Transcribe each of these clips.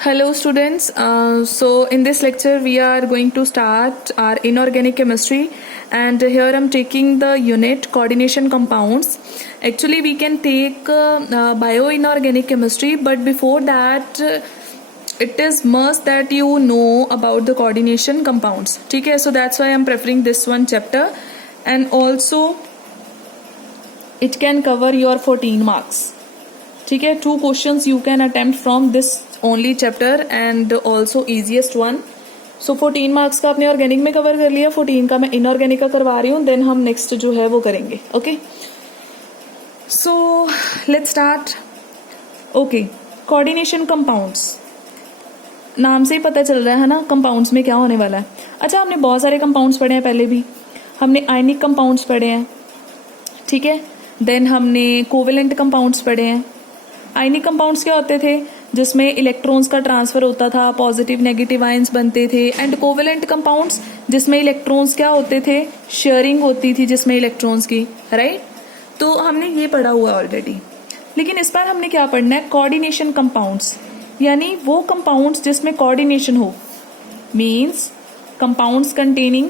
Hello students, so in this lecture we are going to start our inorganic chemistry, and here I am taking the unit coordination compounds. Actually we can take bio-inorganic chemistry, but before that it is must that you know about the coordination compounds. Okay, so that's why I am preferring this one chapter, and also it can cover your 14 marks. ठीक है, 2 questions you can attempt from this only chapter and also easiest one. So 14 marks का आपने organic में cover कर लिया, 14 का मैं inorganic का करवा रही हूँ. देन हम नेक्स्ट जो है वो करेंगे. Okay, so let's start. Okay, coordination compounds, नाम से ही पता चल रहा है ना कंपाउंड्स में क्या होने वाला है. अच्छा, हमने बहुत सारे कंपाउंड्स पढ़े हैं पहले भी. हमने आयनिक कंपाउंड्स पढ़े हैं, ठीक है. देन हमने कोवेलेंट कंपाउंड्स पढ़े हैं. आयनिक कंपाउंड्स क्या होते थे? जिसमें इलेक्ट्रॉन्स का ट्रांसफर होता था, पॉजिटिव नेगेटिव आयंस बनते थे. एंड कोवेलेंट कंपाउंड्स जिसमें इलेक्ट्रॉन्स क्या होते थे? शेयरिंग होती थी जिसमें इलेक्ट्रॉन्स की, राइट. तो हमने ये पढ़ा हुआ ऑलरेडी. लेकिन इस बार हमने क्या पढ़ना है? कोऑर्डिनेशन कंपाउंड्स, यानी वो कंपाउंड्स जिसमें कोऑर्डिनेशन हो. Means compounds containing,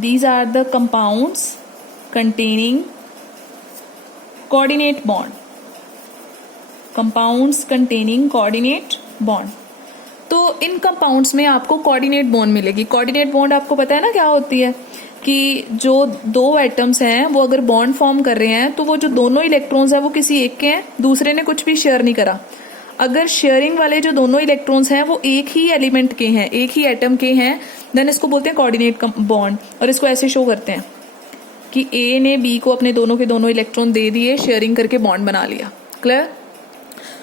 these are the compounds containing coordinate bond. Compounds containing coordinate bond. तो इन कंपाउंड्स में आपको कोऑर्डिनेट बॉन्ड मिलेगी. कोऑर्डिनेट बॉन्ड आपको पता है ना क्या होती है, कि जो 2 एटम्स हैं वो अगर बॉन्ड फॉर्म कर रहे हैं तो वो जो दोनों इलेक्ट्रॉन्स हैं वो किसी एक के हैं, दूसरे ने कुछ भी शेयर नहीं करा. अगर शेयरिंग वाले जो दोनों इलेक्ट्रॉन्स हैं वो एक ही एलिमेंट के हैं, एक ही एटम के हैं, देन इसको बोलते हैं कोऑर्डिनेट बॉन्ड. और इसको ऐसे शो करते हैं कि ए ने बी को अपने दोनों के दोनों इलेक्ट्रॉन दे दिए, शेयरिंग करके बॉन्ड बना लिया. क्लियर?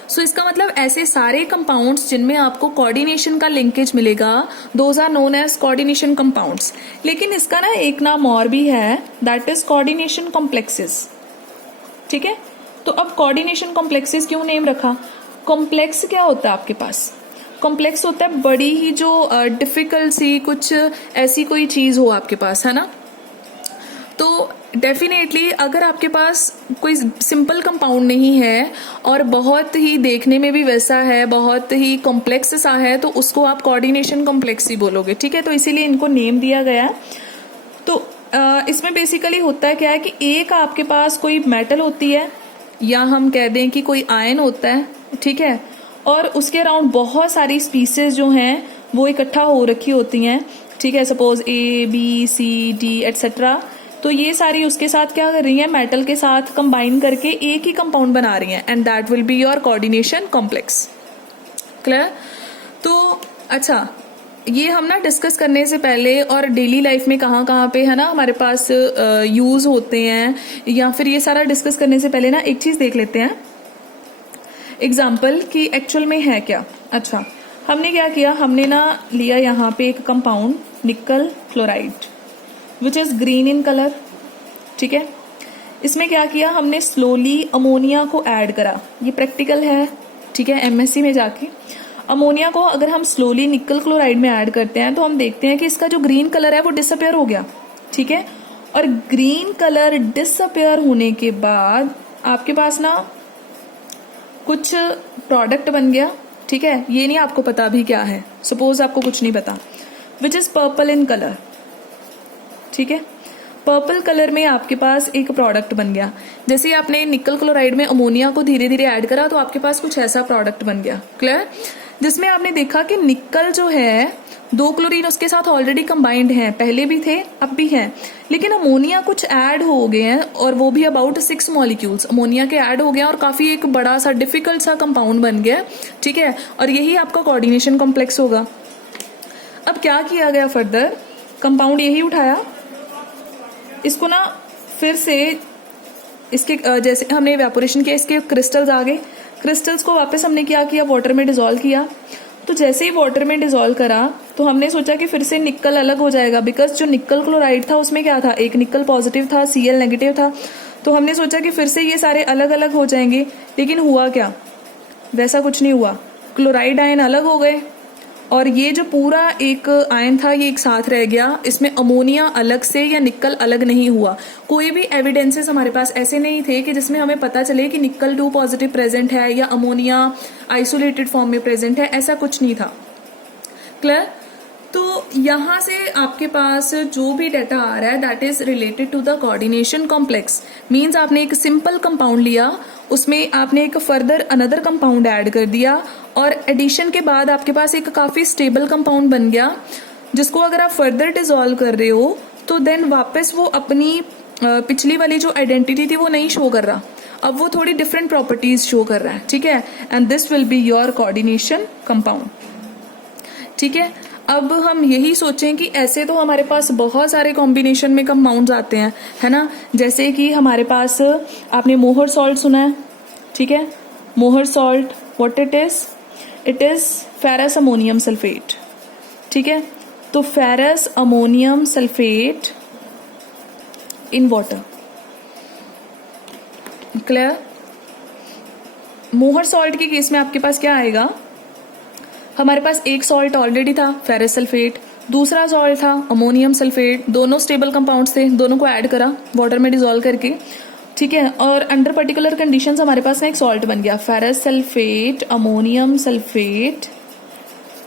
सो इसका मतलब ऐसे सारे कंपाउंड्स जिनमें आपको कोऑर्डिनेशन का लिंकेज मिलेगा, those are known as coordination compounds. लेकिन इसका ना एक नाम और भी है, दैट इज कोऑर्डिनेशन कॉम्प्लेक्सेस. ठीक है, तो अब कोऑर्डिनेशन कॉम्प्लेक्सेस क्यों नेम रखा? कॉम्प्लेक्स क्या होता है आपके पास? कॉम्प्लेक्स होता है बड़ी ही जो डिफिकल्ट सी कुछ ऐसी कोई चीज हो आपके पास, है ना. तो डेफिनेटली अगर आपके पास कोई सिंपल कंपाउंड नहीं है और बहुत ही देखने में भी वैसा है, बहुत ही कॉम्प्लेक्स सा है, तो उसको आप कोऑर्डिनेशन कॉम्प्लेक्स ही बोलोगे. ठीक है, तो इसीलिए इनको नेम दिया गया. तो इसमें बेसिकली होता है क्या है कि एक आपके पास कोई मेटल होती है, या हम कह दें कि कोई आयन होता है, ठीक है, और उसके अराउंड बहुत सारी स्पीसीज जो हैं वो इकट्ठा हो रखी होती हैं. ठीक है, suppose A B C D etcetera. तो ये सारी उसके साथ क्या कर रही हैं? मेटल के साथ कंबाइन करके एक ही कंपाउंड बना रही हैं, and that will be your coordination complex. Clear? तो अच्छा, ये हम ना डिस्कस करने से पहले और डेली लाइफ में कहाँ कहाँ पे है ना हमारे पास यूज होते हैं, या फिर ये सारा डिस्कस करने से पहले ना एक चीज देख लेते हैं, एग्जाम्पल कि एक्चुअल में है क्या. अच्छा, हमने क्या किया? हमने ना लिया यहाँ पे एक कंपाउंड निकल chloride which is green in colour. ठीक है, इसमें क्या किया? हमने स्लोली अमोनिया को ऐड करा. ये प्रैक्टिकल है, ठीक है, एमएससी में जाके. अमोनिया को अगर हम स्लोली निकल क्लोराइड में ऐड करते हैं तो हम देखते हैं कि इसका जो ग्रीन कलर है वो डिसअपेयर हो गया. ठीक है, और ग्रीन कलर डिसअपेयर होने के बाद आपके पास ना कुछ प्रोडक्ट बन गया. ठीक है, ये नहीं आपको पता अभी क्या है, सपोज आपको कुछ नहीं पता, which is purple in colour. ठीक है, पर्पल कलर में आपके पास एक प्रोडक्ट बन गया. जैसे ही आपने निकल क्लोराइड में अमोनिया को धीरे धीरे ऐड करा तो आपके पास कुछ ऐसा प्रोडक्ट बन गया. क्लियर? जिसमें आपने देखा कि निकल जो है 2 क्लोरीन उसके साथ ऑलरेडी कंबाइंड हैं, पहले भी थे अब भी हैं, लेकिन अमोनिया कुछ ऐड हो गए हैं, और वो भी अबाउट 6 मॉलिक्यूल्स अमोनिया के ऐड हो गए और काफी एक बड़ा सा डिफिकल्ट सा कंपाउंड बन गया. ठीक है, और यही आपका कोऑर्डिनेशन कॉम्प्लेक्स होगा. अब क्या किया गया फर्दर? कंपाउंड यही उठाया, इसको ना फिर से इसके जैसे हमने इवेपोरेशन किया, इसके क्रिस्टल्स आ गए. क्रिस्टल्स को वापस हमने क्या किया? वाटर में डिसॉल्व किया. तो जैसे ही वाटर में डिसॉल्व करा तो हमने सोचा कि फिर से निकल अलग हो जाएगा, बिकॉज जो निकल क्लोराइड था उसमें क्या था? एक निकल पॉजिटिव था, Cl नेगेटिव था. तो हमने सोचा कि फिर से ये सारे अलग अलग हो जाएंगे. लेकिन हुआ क्या? वैसा कुछ नहीं हुआ. क्लोराइड आयन अलग हो गए और ये जो पूरा एक आयन था ये एक साथ रह गया, इसमें अमोनिया अलग से या निकल अलग नहीं हुआ। कोई भी एविडेंसेस हमारे पास ऐसे नहीं थे कि जिसमें हमें पता चले कि निकल 2 पॉजिटिव प्रेजेंट है या अमोनिया आइसोलेटेड फॉर्म में प्रेजेंट है, ऐसा कुछ नहीं था। क्लियर? तो यहाँ से आपके पास जो भी डाटा आ रहा है that is related to the coordination complex. Means आपने एक सिंपल कंपाउंड लिया, उसमें आपने एक फर्दर अनदर कंपाउंड ऐड कर दिया और एडिशन के बाद आपके पास एक काफी स्टेबल कंपाउंड बन गया, जिसको अगर आप फर्दर डिसॉल्व कर रहे हो तो देन वापस वो अपनी पिछली वाली जो आइडेंटिटी थी वो नहीं शो कर रहा, अब वो थोड़ी डिफरेंट प्रॉपर्टीज शो कर रहा है। ठीक है, and this will be your coordination compound. ठीक है, अब हम यही सोचें कि ऐसे तो हमारे पास बहुत सारे कॉम्बिनेशन में कंपाउंड्स आते हैं, है ना। जैसे कि हमारे पास आपने मोहर सॉल्ट सुना है, ठीक है। मोहर salt what it is ferrous ammonium sulphate. ठीक है, तो ferrous ammonium sulphate in water. Clear? मोहर सॉल्ट के केस में आपके पास क्या आएगा, हमारे पास एक सॉल्ट ऑलरेडी था फेरस सल्फेट, दूसरा सॉल्ट था अमोनियम सल्फेट, दोनों स्टेबल कंपाउंड्स थे, दोनों को ऐड करा वाटर में डिसॉल्व करके। ठीक है, और अंडर पर्टिकुलर कंडीशंस हमारे पास ना एक सॉल्ट बन गया ferrous sulphate ammonium sulphate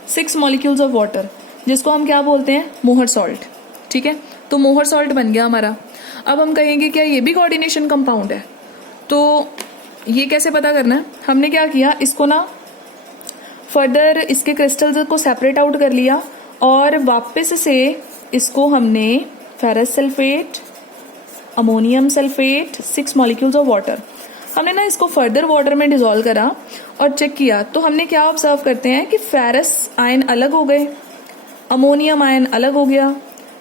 6 molecules of water, जिसको हम क्या बोलते हैं, मोहर सॉल्ट। ठीक है, तो मोहर सॉल्ट बन गया हमारा। अब हम कहेंगे क्या ये भी कोऑर्डिनेशन कंपाउंड है, तो ये कैसे पता करना है। हमने क्या किया, इसको ना फर्दर इसके क्रिस्टल्स को सेपरेट आउट कर लिया और वापस से इसको हमने ferrous sulphate ammonium sulphate 6 molecules of water, हमने ना इसको फर्दर वाटर में डिसॉल्व करा और चेक किया, तो हमने क्या ऑब्जर्व करते हैं कि फेरस आयन अलग हो गए, अमोनियम आयन अलग हो गया,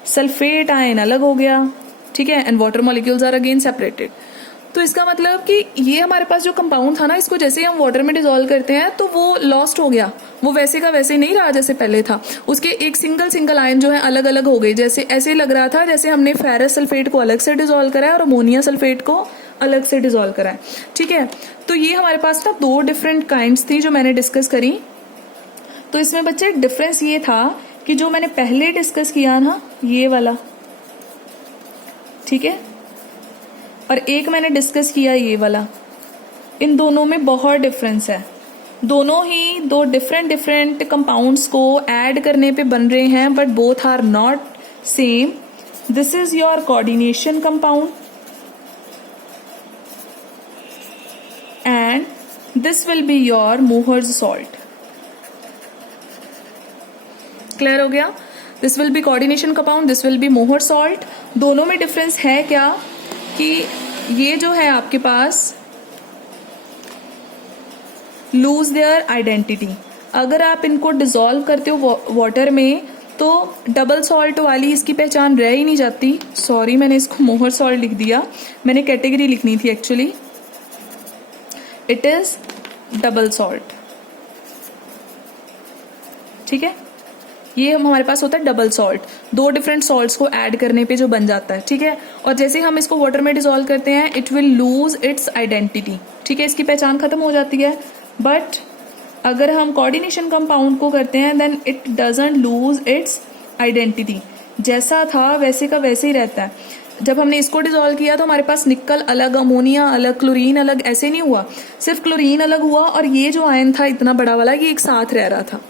सल्फेट आयन अलग हो गया। ठीक है, and water molecules are again separated. तो इसका मतलब कि ये हमारे पास जो कंपाउंड था ना, इसको जैसे ही हम वाटर में डिसॉल्व करते हैं तो वो लॉस्ट हो गया, वो वैसे का वैसे नहीं रहा जैसे पहले था। उसके एक सिंगल आयन जो है अलग अलग हो गए, जैसे ऐसे लग रहा था जैसे हमने फेरस सल्फेट को अलग से डिसॉल्व करा है और अमोनिया सल्फेट को अलग से डिसॉल्व करा है। ठीक है, तो ये हमारे पास ना 2 डिफरेंट काइंड्स थी जो मैंने डिस्कस करी। तो इसमें बच्चे डिफरेंस ये था कि जो मैंने पहले डिस्कस किया ना ये वाला, ठीक है, और एक मैंने डिस्कस किया ये वाला, इन दोनों में बहुत डिफरेंस है। दोनों ही 2 डिफरेंट कंपाउंड्स को ऐड करने पे बन रहे हैं, but both are not same. This is your coordination compound and this will be your Mohr's salt. Clear हो गया? This will be coordination compound, this will be Mohr salt. दोनों में डिफरेंस है क्या कि ये जो है आपके पास लूज देयर आइडेंटिटी। अगर आप इनको डिसॉल्व करते हो वाटर में तो डबल सॉल्ट वाली इसकी पहचान रह ही नहीं जाती। सॉरी, मैंने इसको मोहर सॉल्ट लिख दिया, मैंने कैटेगरी लिखनी थी actually. It is double salt. ठीक है, ये हमारे पास होता है डबल सॉल्ट, 2 डिफरेंट सॉल्ट्स को ऐड करने पे जो बन जाता है। ठीक है, और जैसे हम इसको वाटर में डिसॉल्व करते हैं it will lose its identity. ठीक है, इसकी पहचान खत्म हो जाती है। बट अगर हम कोऑर्डिनेशन कंपाउंड को करते हैं then it doesn't lose its identity, जैसा था वैसे का वैसे ही रहता है। जब हमने इसको डिसॉल्व किया तो हमारे पास निकल अलग, अमोनिया अलग, क्लोरीन अलग, ऐसे नहीं हुआ, सिर्फ क्लोरीन अलग हुआ और ये जो आयन था इतना बड़ा वाला ये एक साथ रह रहा था।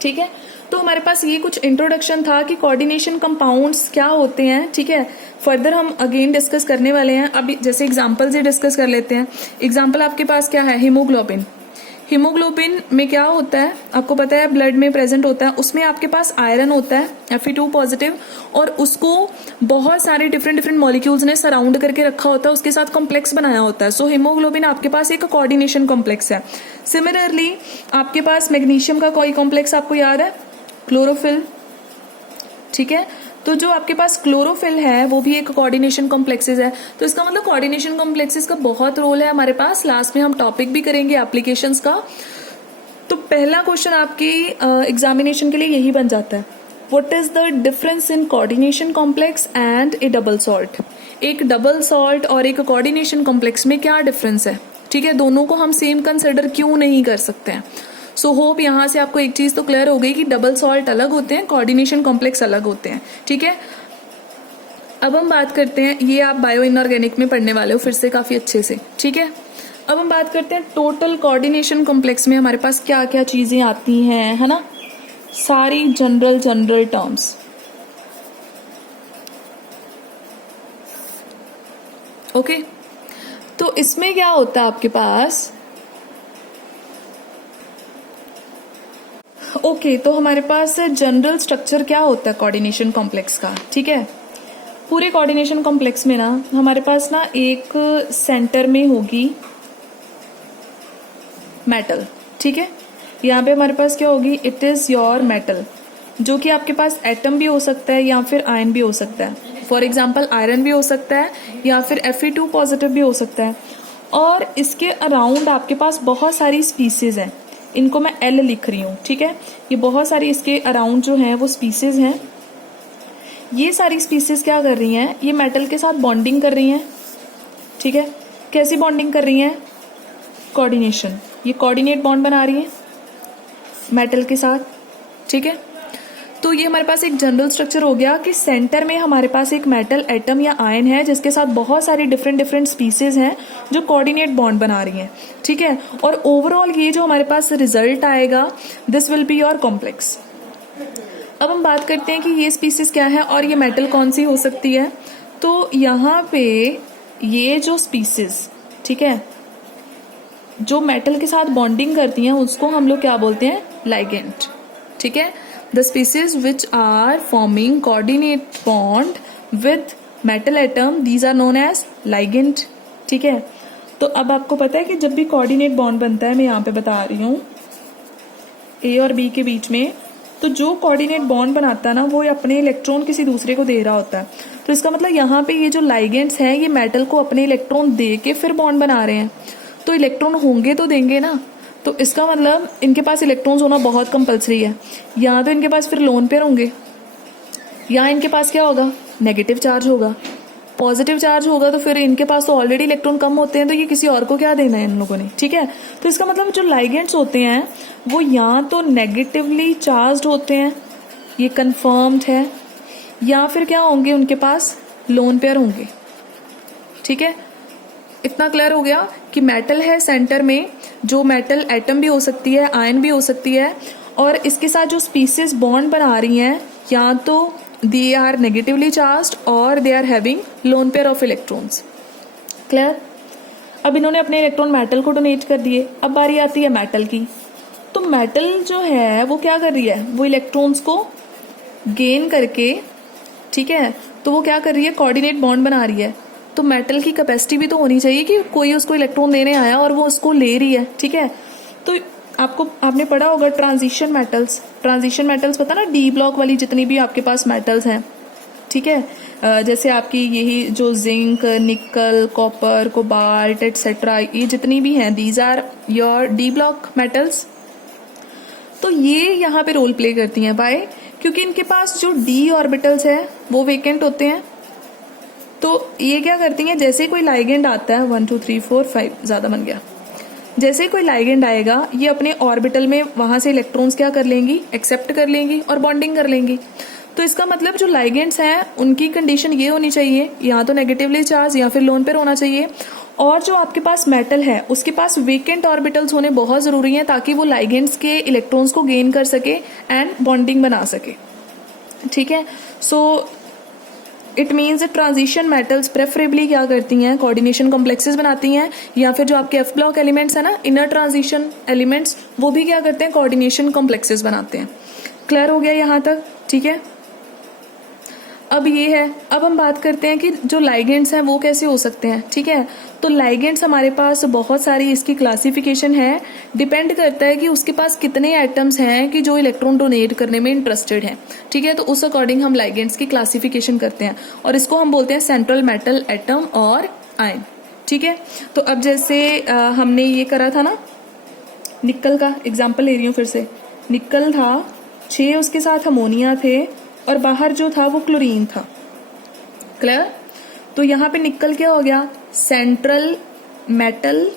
ठीक है, तो हमारे पास ये कुछ इंट्रोडक्शन था कि कोऑर्डिनेशन कंपाउंड्स क्या होते हैं। ठीक है, फर्दर हम अगेन डिस्कस करने वाले हैं। अभी जैसे एग्जांपल से डिस्कस कर लेते हैं। एग्जांपल आपके पास क्या है, हीमोग्लोबिन। हीमोग्लोबिन में क्या होता है आपको पता है, ब्लड में प्रेजेंट होता है, उसमें आपके पास आयरन होता है Fe2 पॉजिटिव, और उसको बहुत सारे डिफरेंट मॉलिक्यूल्स ने सराउंड करके रखा होता है, उसके साथ कॉम्प्लेक्स बनाया होता है। सो हीमोग्लोबिन आपके पास एक कोऑर्डिनेशन कॉम्प्लेक्स है। सिमिलरली आपके पास मैग्नीशियम का कोई कॉम्प्लेक्स आपको याद है, क्लोरोफिल। ठीक है, तो जो आपके पास क्लोरोफिल है वो भी एक कोऑर्डिनेशन कॉम्प्लेक्सेस है। तो इसका मतलब कोऑर्डिनेशन कॉम्प्लेक्सेस का बहुत रोल है हमारे पास। लास्ट में हम टॉपिक भी करेंगे एप्लीकेशंस का। तो पहला क्वेश्चन आपकी एग्जामिनेशन के लिए यही बन जाता है, what is the difference in coordination complex and A double salt. एक डबल सॉल्ट और एक कोऑर्डिनेशन कॉम्प्लेक्स में क्या डिफरेंस है। ठीक है, दोनों को हम सेम कंसिडर क्यों नहीं कर सकते हैं। सो होप यहाँ से आपको एक चीज तो क्लियर हो गई कि डबल सॉल्ट अलग होते हैं, कोऑर्डिनेशन कॉम्प्लेक्स अलग होते हैं, ठीक है। अब हम बात करते हैं, ये आप बायो इनऑर्गेनिक में पढ़ने वाले हो फिर से काफी अच्छे से, ठीक है। अब हम बात करते हैं टोटल कोऑर्डिनेशन कॉम्प्लेक्स में हमारे पास क्या क्या चीजें आती हैं, है ना, सारी जनरल टर्म्स। ओके, तो इसमें क्या होता है आपके पास, ओके, तो हमारे पास जनरल स्ट्रक्चर क्या होता है कोऑर्डिनेशन कॉम्प्लेक्स का, ठीक है। पूरे कोऑर्डिनेशन कॉम्प्लेक्स में ना हमारे पास ना एक सेंटर में होगी मेटल, ठीक है। यहाँ पे हमारे पास क्या होगी, इट इज योर मेटल, जो कि आपके पास एटम भी हो सकता है या फिर आयन भी हो सकता है। फॉर एग्जाम्पल आयरन भी हो सकता है या फिर Fe2 पॉजिटिव भी हो सकता है। और इसके अराउंड आपके पास बहुत सारी स्पीसीज हैं, इनको मैं L लिख रही हूँ, ठीक है। ये बहुत सारी इसके अराउंड जो है वो स्पीसीज हैं। ये सारी स्पीसीज क्या कर रही हैं, ये मेटल के साथ बॉन्डिंग कर रही हैं, ठीक है। कैसी बॉन्डिंग कर रही हैं, कोऑर्डिनेशन, ये कोऑर्डिनेट बॉन्ड बना रही है मेटल के साथ, ठीक है। तो ये हमारे पास एक जनरल स्ट्रक्चर हो गया कि सेंटर में हमारे पास एक मेटल एटम या आयन है जिसके साथ बहुत सारी डिफरेंट स्पीसीज हैं जो कोऑर्डिनेट बॉन्ड बना रही हैं, ठीक है। और ओवरऑल ये जो हमारे पास रिजल्ट आएगा, this will be your complex. अब हम बात करते हैं कि ये स्पीसीज क्या है और ये मेटल कौन सी हो सकती है। तो यहाँ पे ये जो स्पीसीज, ठीक है, जो मेटल के साथ बॉन्डिंग करती हैं उसको हम लोग क्या बोलते हैं, लाइगेंड, ठीक है। The species which are forming coordinate bond with metal atom, these are known as ligand, ठीक है। तो अब आपको पता है कि जब भी कोऑर्डिनेट बॉन्ड बनता है, मैं यहाँ पे बता रही हूँ ए और बी के बीच में, तो जो कोऑर्डिनेट बॉन्ड बनाता है ना वो अपने इलेक्ट्रॉन किसी दूसरे को दे रहा होता है। तो इसका मतलब यहाँ पे ये जो लाइगेंड्स हैं ये मेटल को अपने इलेक्ट्रॉन दे के फिर बॉन्ड बना रहे हैं। तो इलेक्ट्रॉन होंगे तो देंगे ना, तो इसका मतलब इनके पास इलेक्ट्रॉन्स होना बहुत कंपलसरी है। या तो इनके पास फिर लोन पेयर होंगे, या इनके पास क्या होगा, नेगेटिव चार्ज होगा। पॉजिटिव चार्ज होगा तो फिर इनके पास तो ऑलरेडी इलेक्ट्रॉन कम होते हैं, तो ये किसी और को क्या देना है इन लोगों ने, ठीक है। तो इसका मतलब जो लाइगेंड्स होते हैं वो या तो नेगेटिवली चार्ज्ड होते हैं, ये कंफर्म्ड है, या फिर क्या होंगे, उनके पास लोन पेयर होंगे, ठीक है। इतना क्लियर हो गया कि मेटल है सेंटर में, जो मेटल एटम भी हो सकती है, आयन भी हो सकती है, और इसके साथ जो स्पीसीज बॉन्ड बना रही हैं या तो दे आर नेगेटिवली चार्ज्ड और they are having lone pair of electrons. Clear. अब इन्होंने अपने इलेक्ट्रॉन मेटल को डोनेट कर दिए। अब बारी आती है मेटल की। तो मेटल जो है वो क्या कर रही है, वो इलेक्ट्रॉन्स को गेन करके, ठीक है, तो वो क्या कर रही है, कोऑर्डिनेट बॉन्ड बना रही है। तो मेटल की कैपेसिटी भी तो होनी चाहिए कि कोई उसको इलेक्ट्रॉन देने आया और वो उसको ले रही है, ठीक है। तो आपने पढ़ा होगा ट्रांजिशन मेटल्स पता ना, डी ब्लॉक वाली जितनी भी आपके पास मेटल्स हैं, ठीक है, जैसे आपकी यही जो जिंक, निकल, कॉपर, कोबाल्ट एटसेट्रा, ये जितनी भी हैं, these are your d block metals. तो ये यहाँ पे रोल प्ले करती हैं, बाय, क्योंकि इनके पास जो डी ऑर्बिटल्स है वो वेकेंट होते हैं। तो ये क्या करती हैं, जैसे कोई लाइगेंड आता है, 1 2 3 4 5 ज्यादा बन गया, जैसे कोई लाइगेंड आएगा ये अपने ऑर्बिटल में वहां से इलेक्ट्रॉन्स क्या कर लेंगी, एक्सेप्ट कर लेंगी और बॉन्डिंग कर लेंगी। तो इसका मतलब जो लाइगेंड्स हैं उनकी कंडीशन ये होनी चाहिए, या तो नेगेटिवली चार्ज या फिर लोन पेयर होना चाहिए, और जो आपके पास मेटल है उसके पास वेकेंट ऑर्बिटल्स होने बहुत जरूरी हैं ताकि वो लाइगेंड्स के इलेक्ट्रॉन्स को गेन कर सके एंड बॉन्डिंग बना सके, ठीक है। So it means transition metals preferably क्या करती हैं, कोऑर्डिनेशन कॉम्प्लेक्सेस बनाती हैं, या फिर जो आपके एफ ब्लॉक एलिमेंट्स है ना, इनर ट्रांजिशन एलिमेंट्स, वो भी क्या करते हैं, कोऑर्डिनेशन कॉम्प्लेक्सेस बनाते हैं। क्लियर हो गया यहाँ तक, ठीक है। अब ये है, अब हम बात करते हैं कि जो लाइगेंड्स हैं वो कैसे हो सकते हैं, ठीक है। तो लाइगेंड्स हमारे पास बहुत सारी इसकी क्लासिफिकेशन है, डिपेंड करता है कि उसके पास कितने एटम्स हैं कि जो इलेक्ट्रॉन डोनेट करने में इंटरेस्टेड हैं, ठीक है। तो उस अकॉर्डिंग हम लाइगेंड्स की क्लासिफिकेशन करते हैं और इसको हम बोलते हैं सेंट्रल मेटल एटम और आयन, ठीक है। तो अब जैसे हमने ये करा था ना, निकल का एग्जाम्पल ले रही हूँ फिर से, निकल था 6, उसके साथ अमोनिया थे और बाहर जो था वो क्लोरीन था। क्लियर। तो यहाँ पे निकल क्या हो गया, सेंट्रल मेटल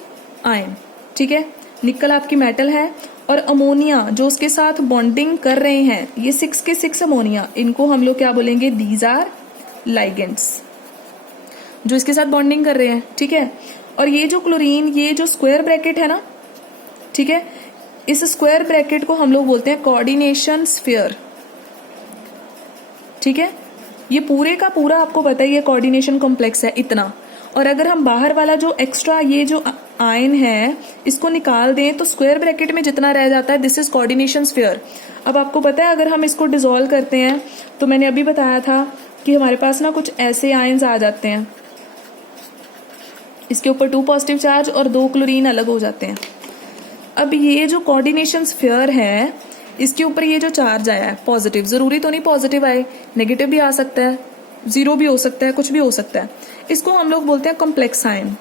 आयन, ठीक है। निकल आपकी मेटल है, और अमोनिया जो उसके साथ बॉन्डिंग कर रहे हैं, ये 6 के 6 अमोनिया, इनको हम लोग क्या बोलेंगे, दीज आर लाइगेंड्स, जो इसके साथ बॉन्डिंग कर रहे हैं, ठीक है। और ये जो क्लोरीन, ये जो स्क्वायर ब्रैकेट है ना, ठीक है, इस स्क्वायर ब्रैकेट को हम लोग बोलते हैं कोऑर्डिनेशन स्फीयर, ठीक है। ये पूरे का पूरा आपको पता ही है कोऑर्डिनेशन कॉम्प्लेक्स है इतना। और अगर हम बाहर वाला जो एक्स्ट्रा ये जो आयन है इसको निकाल दें तो स्क्वायर ब्रैकेट में जितना रह जाता है, दिस इज कोऑर्डिनेशन स्फीयर। अब आपको पता है अगर हम इसको डिसॉल्व करते हैं तो मैंने अभी बताया था कि हमारे पास ना कुछ ऐसे आयन्स आ जाते हैं, इसके ऊपर 2 पॉजिटिव चार्ज और 2 क्लोरीन अलग हो जाते हैं। अब ये जो कोऑर्डिनेशन स्फीयर है, इसके ऊपर ये जो चार्ज आया है पॉजिटिव, जरूरी तो नहीं पॉजिटिव आए, नेगेटिव भी आ सकता है, 0 भी हो सकता है, कुछ भी हो सकता है, इसको हम लोग बोलते हैं कॉम्प्लेक्स आयन।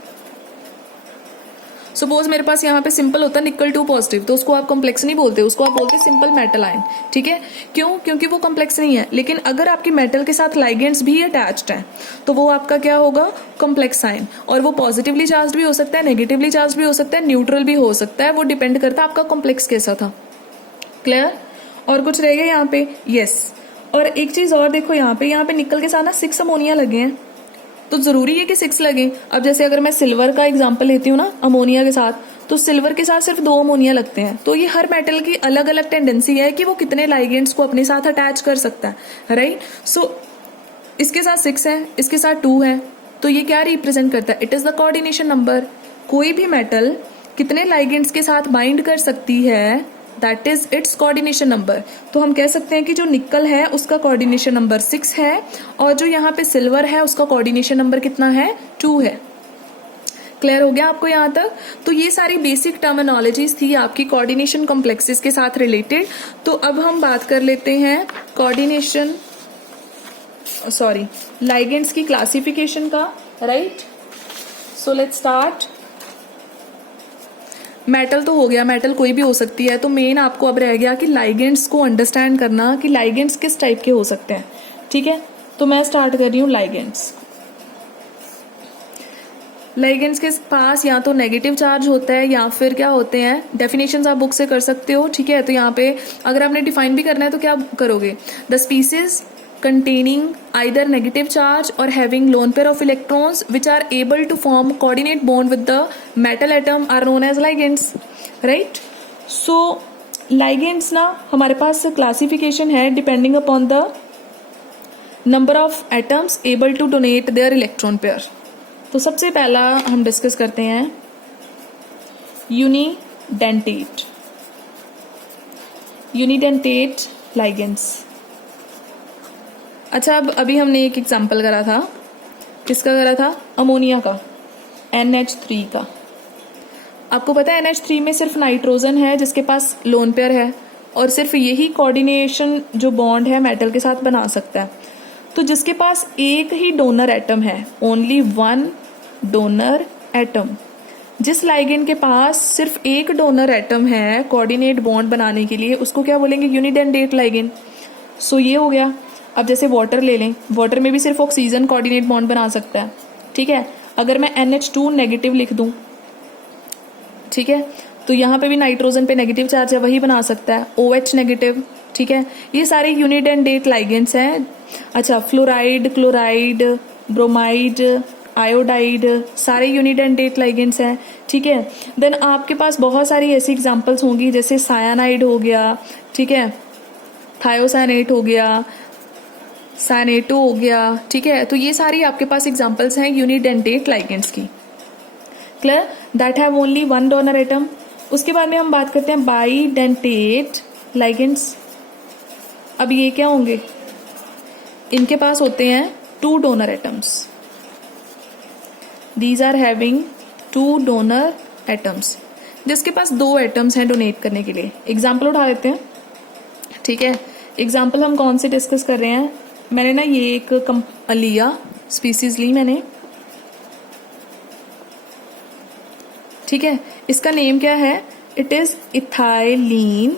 सपोज मेरे पास यहाँ पे सिंपल होता है निकल 2 पॉजिटिव, तो उसको आप कॉम्प्लेक्स नहीं बोलते, उसको आप बोलते हैं सिंपल मेटल आयन, ठीक है। क्यों? क्योंकि वो कॉम्प्लेक्स नहीं है। लेकिन अगर आपकी मेटल के साथ लाइगेंड्स भी अटैच्ड हैं तो वो आपका क्या होगा, कॉम्प्लेक्स आयन। और वो पॉजिटिवली चार्ज भी हो सकता है, नेगेटिवली चार्ज भी हो सकता है, न्यूट्रल भी हो सकता है, वो डिपेंड करता है आपका कॉम्प्लेक्स कैसा था। क्लियर? और कुछ रह गया यहाँ पे? यस। और एक चीज और देखो, यहाँ पे निकल के साथ ना 6 अमोनिया लगे हैं, तो जरूरी है कि 6 लगे। अब जैसे अगर मैं सिल्वर का एग्जांपल लेती हूँ ना अमोनिया के साथ, तो सिल्वर के साथ सिर्फ 2 अमोनिया लगते हैं। तो ये हर मेटल की अलग अलग टेंडेंसी है कि वो कितने लाइगेंड्स को अपने साथ अटैच कर सकता है, राइट। सो इसके साथ 6 है, इसके साथ 2 है, तो ये क्या रिप्रेजेंट करता है, it is the coordination number. कोई भी मेटल कितने लाइगेंड्स के साथ बाइंड कर सकती है, that is it's coordination number. तो हम कह सकते हैं कि जो निकल है उसका कोऑर्डिनेशन नंबर 6 है, और जो यहाँ पे सिल्वर है उसका कोऑर्डिनेशन नंबर कितना है, 2 है। क्लियर हो गया आपको यहाँ तक? तो ये सारी बेसिक टर्मिनोलॉजीज थी आपकी कोऑर्डिनेशन कॉम्प्लेक्सेस के साथ रिलेटेड। तो अब हम बात कर लेते हैं कोऑर्डिनेशन लाइगेंड्स की क्लासिफिकेशन का, right. So let's start. Metal तो हो गया, मेटल कोई भी हो सकती है। तो मेन आपको अब रह गया कि लाइगेंड्स को अंडरस्टैंड करना कि लाइगेंड्स किस टाइप के हो सकते हैं, ठीक है। तो मैं स्टार्ट कर रही हूँ लाइगेंड्स। लाइगेंड्स के पास या तो नेगेटिव चार्ज होता है या फिर क्या होते हैं, डेफिनेशंस आप बुक से कर सकते हो, ठीक है। तो यहाँ पे अगर आपने डिफाइन भी करना है तो क्या करोगे, the species containing either negative charge or having lone pair of electrons which are able to form coordinate bond with the metal atom are known as ligands, right? So ligands ना हमारे पास classification है depending upon the number of atoms able to donate their electron pair. तो सबसे पहला हम discuss करते हैं यूनिडेंटेट लाइगेंड्स। अच्छा, अब अभी हमने एक एग्जाम्पल करा था, किसका करा था, अमोनिया का, NH3 का। आपको पता है NH3 में सिर्फ नाइट्रोजन है जिसके पास लोन पेयर है, और सिर्फ यही कोऑर्डिनेशन जो बॉन्ड है मेटल के साथ बना सकता है। तो जिसके पास एक ही डोनर एटम है, ओनली 1 डोनर एटम, जिस लाइगेंड के पास सिर्फ एक डोनर एटम है कोऑर्डिनेट बॉन्ड बनाने के लिए, उसको क्या बोलेंगे, यूनिडेंटेट लाइगेंड। सो ये हो गया। अब जैसे वाटर ले लें, वाटर में भी सिर्फ ऑक्सीजन कोऑर्डिनेट बॉन्ड बना सकता है, ठीक है। अगर मैं NH2 नेगेटिव लिख दूं, ठीक है, तो यहाँ पे भी नाइट्रोजन पे नेगेटिव चार्ज है, वही बना सकता है, OH नेगेटिव, ठीक है। ये सारे यूनिडेंटेट लाइगेंड्स हैं। अच्छा, फ्लोराइड, क्लोराइड, ब्रोमाइड, आयोडाइड, सारे यूनिडेंटेट लाइगेंड्स हैं, ठीक है। देन आपके पास बहुत सारी ऐसी एग्जांपल्स होंगी, जैसे सायानाइड हो गया, ठीक है, थायोसाइनेट हो गया, साइनेटो हो गया, ठीक है। तो ये सारी आपके पास एग्जांपल्स हैं यूनिडेंटेट लाइगेंड्स की। Clear? That have only 1 donor atom. उसके बाद में हम बात करते हैं बाइडेंटेट लाइगेंड्स। अब ये क्या होंगे, इनके पास होते हैं 2 donor atoms. These are having 2 donor atoms, जिसके पास 2 एटम्स हैं डोनेट करने के लिए। एग्जाम्पल उठा लेते हैं, ठीक है। एग्जाम्पल हम कौन से डिस्कस कर रहे हैं, मैंने ना ये एक लिया, स्पीसीज ली मैंने, ठीक है। इसका नेम क्या है, इट इज इथाइलिन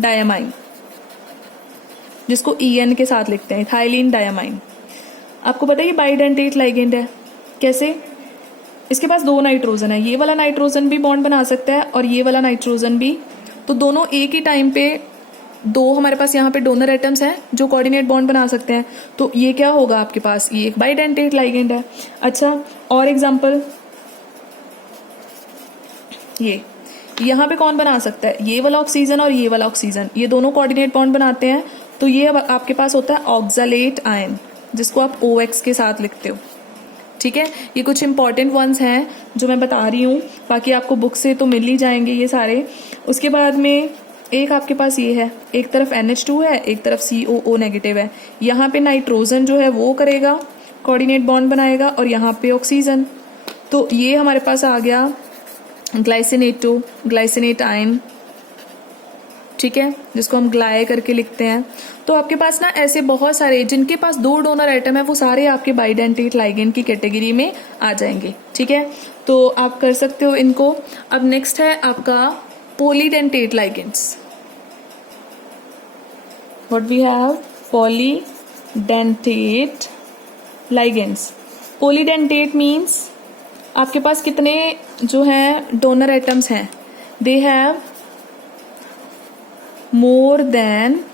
डायमाइन, जिसको EN के साथ लिखते हैं, इथाइलिन डायमाइन। आपको पता है ये बाइडेंटेट लाइगेंड है। कैसे? इसके पास दो नाइट्रोजन है, ये वाला नाइट्रोजन भी बॉन्ड बना सकता है और ये वाला नाइट्रोजन भी, तो दोनों एक ही टाइम पे दो हमारे पास यहाँ पे डोनर एटम्स हैं जो कोऑर्डिनेट बॉन्ड बना सकते हैं। तो ये क्या होगा आपके पास, ये एक बाइडेंटेट लाइगेंड है। अच्छा, और एग्जांपल, ये यहाँ पे कौन बना सकता है, ये वाला ऑक्सीजन और ये वाला ऑक्सीजन, ये दोनों कोऑर्डिनेट बॉन्ड बनाते हैं। तो ये अब आपके पास होता है ऑक्सालेट आयन, जिसको आप OX के साथ लिखते हो। ठीक है, ये कुछ इंपॉर्टेंट वंस हैं जो मैं बता रही हूँ, बाकी आपको बुक से तो मिल ही जाएंगे ये सारे। उसके बाद में एक आपके पास ये है, एक तरफ NH2 है, एक तरफ COO नेगेटिव है। यहाँ पे नाइट्रोजन जो है वो करेगा, कोऑर्डिनेट बॉन्ड बनाएगा, और यहाँ पे ऑक्सीजन। तो ये हमारे पास आ गया ग्लाइसिनेटो, ग्लाइसिनेट आयन, ठीक है, जिसको हम ग्लाय करके लिखते हैं। तो आपके पास ना ऐसे बहुत सारे जिनके पास दो डोनर एटम है वो सारे आपके बाइडेंटेट लाइगेंड की कैटेगरी में आ जाएंगे। ठीक है, तो आप कर सकते हो इनको। अब नेक्स्ट है आपका polydentate ligands. What we have, polydentate ligands. Polydentate means आपके पास कितने जो हैं डोनर एटम्स हैं, they have more than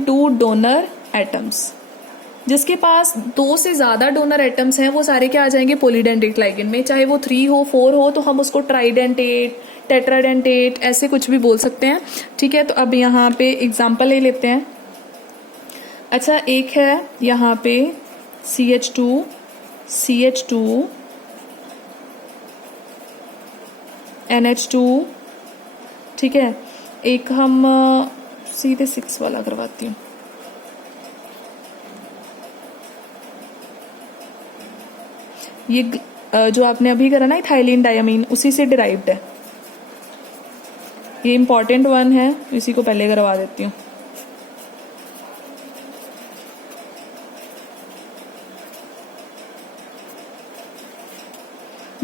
two donor atoms. जिसके पास दो से ज्यादा डोनर एटम्स हैं वो सारे क्या आ जाएंगे पॉलीडेंटेट लाइगेंड में, चाहे वो 3 हो 4 हो, तो हम उसको ट्राइडेंटेट, टेट्राडेंटेट ऐसे कुछ भी बोल सकते हैं। ठीक है, तो अब यहाँ पे एग्जांपल ले लेते हैं। अच्छा, एक है यहाँ पे CH2 NH2, ठीक है। एक हम सीधे 6 वाला करवाती हूँ। ये जो आपने अभी करा ना इथाइलिन डायमीन, उसी से डिराइव्ड है। ये इंपॉर्टेंट वन है, इसी को पहले करवा देती हूँ।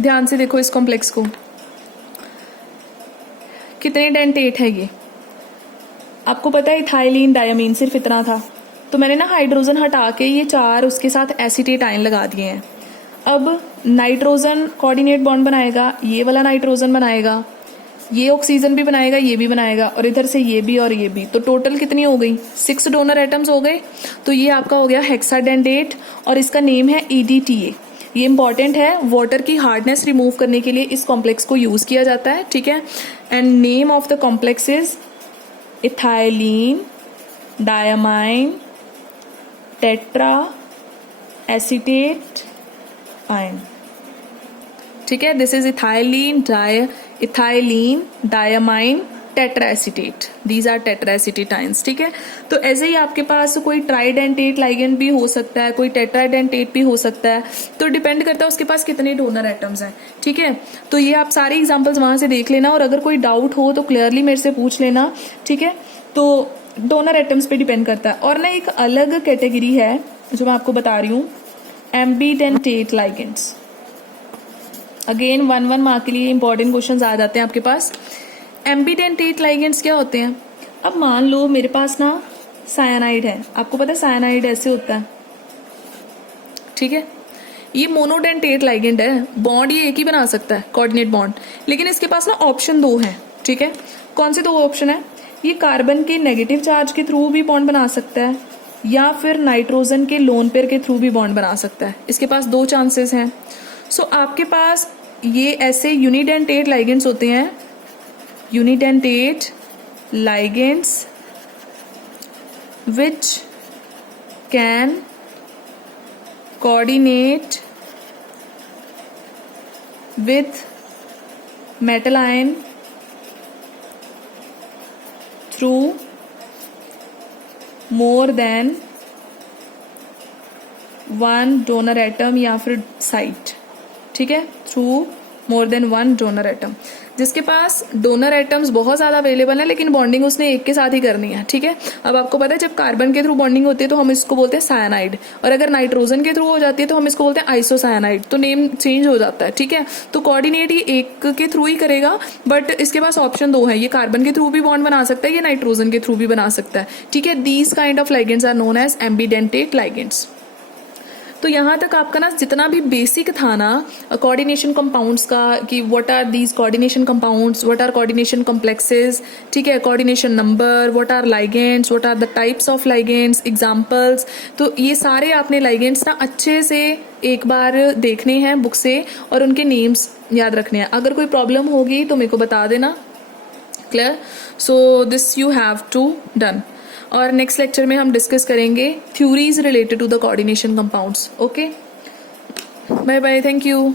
ध्यान से देखो इस कॉम्प्लेक्स को, कितने डेंटेट है ये। आपको पता है इथाइलिन डायमीन सिर्फ इतना था, तो मैंने ना हाइड्रोजन हटा के ये 4 उसके साथ एसीटेट आयन लगा दिए हैं। अब नाइट्रोजन कोऑर्डिनेट बॉन्ड बनाएगा, ये वाला नाइट्रोजन बनाएगा, ये ऑक्सीजन भी बनाएगा, ये भी बनाएगा, और इधर से ये भी और ये भी। तो टोटल कितनी हो गई, 6 डोनर एटम्स हो गए। तो ये आपका हो गया हेक्साडेंटेट, और इसका नेम है EDTA। ये इंपॉर्टेंट है, वाटर की हार्डनेस रिमूव करने के लिए इस कॉम्प्लेक्स को यूज किया जाता है। ठीक है, and name of the complex is ethylene diamine tetra acetate ion. ठीक है, this is ethylene diamine tetra acetate, these are tetra acetate ions. ठीक है, तो ऐसे ही आपके पास कोई ट्राइडेंटेट लाइगेंड भी हो सकता है, कोई टेट्राडेंटेट भी हो सकता है, तो डिपेंड करता है उसके पास कितने डोनर एटम्स हैं। ठीक है, तो ये आप सारे एग्जांपल्स वहां से देख लेना, और अगर कोई डाउट हो तो क्लियरली मेरे से पूछ लेना। ठीक है, तो डोनर एटम्स पे डिपेंड करता है। और ना एक अलग कैटेगरी है जो मैं आपको बता रही हूँ, एम्बीडेंटेट लाइगेंड्स। अगेन 1 मार्क के लिए इंपॉर्टेंट क्वेश्चंस आ जाते हैं आपके पास। एम्बीडेंटेट लाइगेंड्स क्या होते हैं। अब मान लो मेरे पास ना साइनाइड है, आपको पता है साइनाइड ऐसे होता है। ठीक है, ये मोनोडेंटेट लाइगेंड है, बॉन्ड ये एक ही बना सकता है कोऑर्डिनेट बॉन्ड, लेकिन इसके पास ना ऑप्शन 2 है। ठीक है, कौन से 2 ऑप्शन है, ये कार्बन के नेगेटिव चार्ज के थ्रू भी बॉन्ड बना सकता है, या फिर नाइट्रोजन के लोन पेयर के थ्रू भी बॉन्ड बना सकता है। इसके पास 2 चांसेस हैं। सो आपके पास ये ऐसे यूनिडेंटेट लाइगेंड्स होते हैं, unidentate ligands which can coordinate with metal ion through more than one donor atom या फिर साइट। ठीक है, through more than 1 donor atom. जिसके पास डोनर एटम्स बहुत ज्यादा अवेलेबल है लेकिन बॉन्डिंग उसने एक के साथ ही करनी है। ठीक है, अब आपको पता है जब कार्बन के थ्रू बॉन्डिंग होती है तो हम इसको बोलते हैं साइनाइड, और अगर नाइट्रोजन के थ्रू हो जाती है तो हम इसको बोलते हैं आइसोसाइनाइड। तो नेम चेंज हो जाता है। ठीक है, तो कोऑर्डिनेट ये एक के थ्रू ही करेगा, बट इसके पास ऑप्शन 2 है, ये कार्बन के थ्रू भी बॉन्ड बना सकता है, ये नाइट्रोजन के थ्रू भी बना सकता है। ठीक है, these kind of ligands are known as ambidentate ligands. तो यहाँ तक आपका ना जितना भी बेसिक था ना कोऑर्डिनेशन कंपाउंड्स का, कि what are these coordination compounds, what are coordination complexes, ठीक है, coordination number, what are ligands, what are the types of ligands, examples, तो ये सारे आपने लाइगेंड्स ना अच्छे से एक बार देखने हैं बुक से और उनके नेम्स याद रखने हैं। अगर कोई प्रॉब्लम होगी तो मेरे को बता देना। Clear? So this you have to done. और नेक्स्ट लेक्चर में हम डिस्कस करेंगे theories related to the coordination compounds. Okay, bye bye, thank you.